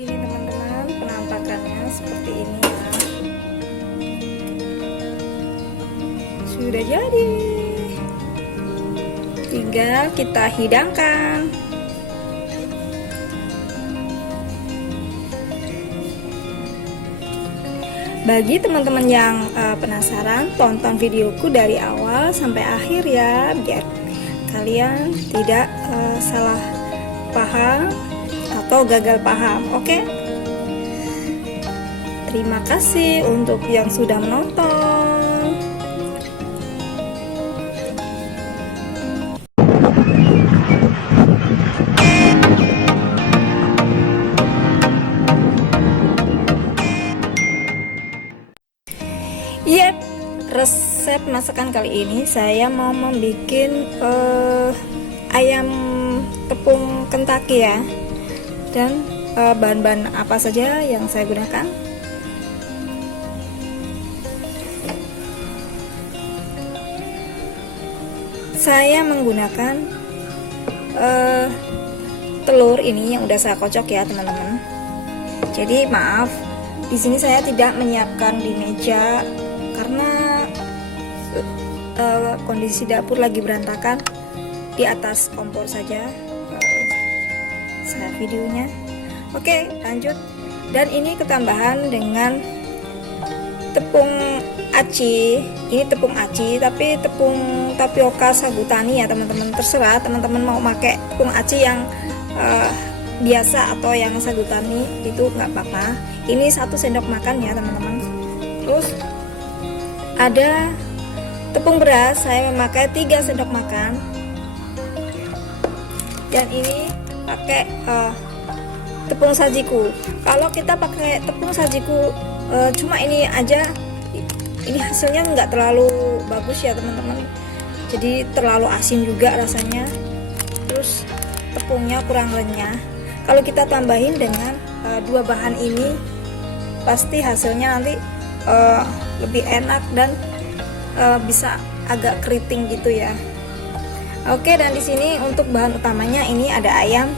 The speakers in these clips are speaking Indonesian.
Ini teman-teman, penampakannya seperti ini ya. Sudah jadi, tinggal kita hidangkan. Bagi teman-teman yang penasaran, tonton videoku dari awal sampai akhir ya, biar kalian tidak salah paham atau gagal paham. Oke? Terima kasih untuk yang sudah menonton. Yep, resep masakan kali ini saya mau membuat ayam tepung Kentucky ya. Dan bahan-bahan apa saja yang saya gunakan? Saya menggunakan telur ini yang udah saya kocok ya teman-teman. Jadi maaf, di sini saya tidak menyiapkan di meja karena kondisi dapur lagi berantakan. Di atas kompor saja saya videonya. Oke, lanjut. Dan ini ketambahan dengan tepung aci. Ini tepung aci, tapi tepung tapioka sagu tani ya teman-teman. Terserah teman-teman mau pakai tepung aci yang biasa atau yang sagu tani, itu nggak apa-apa. Ini 1 sendok makan ya teman-teman. Terus ada tepung beras, saya memakai 3 sendok makan. Dan ini pakai tepung sajiku. Kalau kita pakai tepung sajiku cuma ini aja, ini hasilnya nggak terlalu bagus ya teman-teman. Jadi terlalu asin juga rasanya. Terus tepungnya kurang renyah. Kalau kita tambahin dengan 2 bahan ini, pasti hasilnya nanti lebih enak dan bisa agak keriting gitu ya. Oke, dan di sini untuk bahan utamanya ini ada ayam.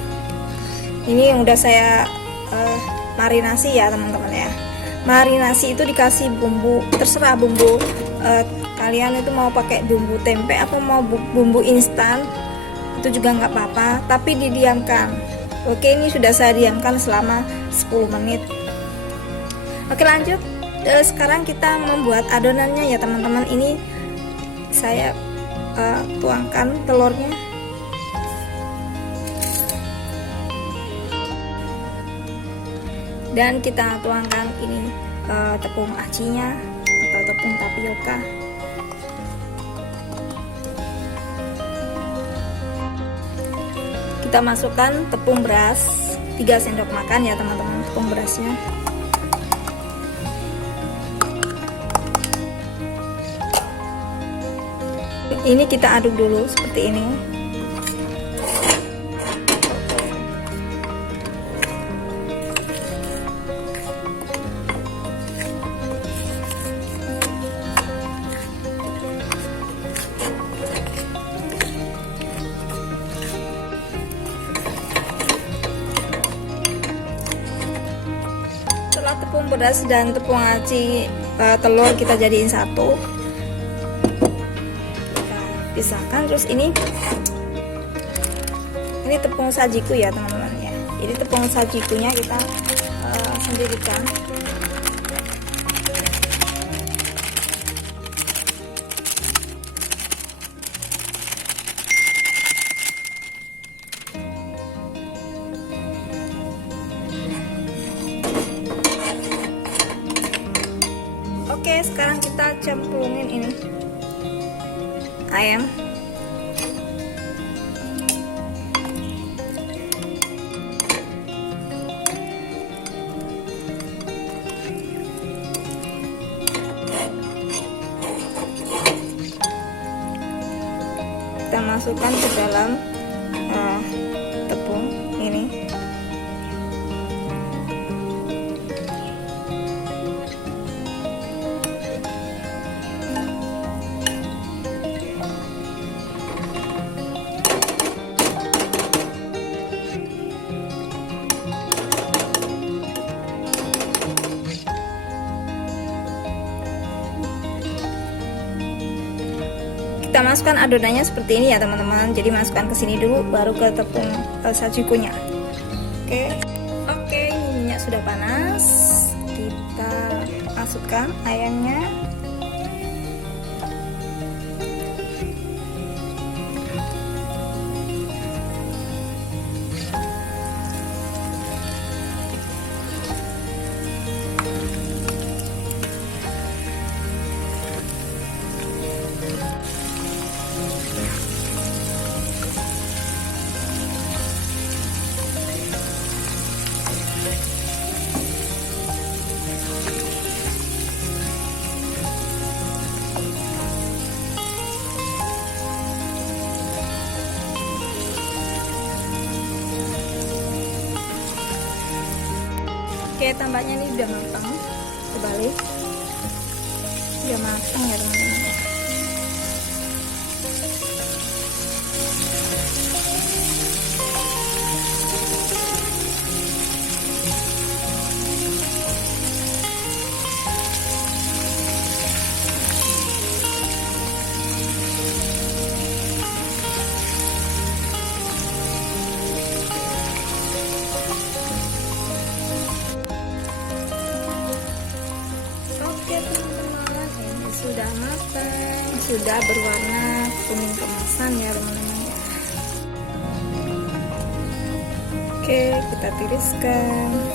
Ini yang udah saya marinasi ya teman-teman ya. Marinasi itu dikasih bumbu, terserah bumbu kalian itu mau pakai bumbu tempe atau mau bumbu instan, itu juga nggak apa-apa, tapi didiamkan. Oke, ini sudah saya diamkan selama 10 menit. Oke, lanjut. Sekarang kita membuat adonannya ya teman-teman. Ini saya tuangkan telurnya. Dan kita tuangkan ini tepung acinya atau tepung tapioka. Kita masukkan tepung beras 3 sendok makan ya teman-teman, tepung berasnya. Ini kita aduk dulu seperti ini. Setelah tepung beras dan tepung aci telur kita jadiin satu, pisahkan. Terus ini tepung sajiku ya teman-teman ya. Jadi tepung sajikunya kita sendirikan. Oke, sekarang kita cemplungin ini ayam. Kita masukkan ke dalam tepung ini. kita masukkan adonannya seperti ini ya teman-teman. Jadi masukkan ke sini dulu, baru ke tepung sajikunya. Oke, ini minyak sudah panas. Kita masukkan ayamnya. Oke, tampaknya ini udah matang. Kebalik, udah matang ya teman-teman. Sudah matang, sudah berwarna kuning keemasan ya teman-teman. Oke, kita tiriskan.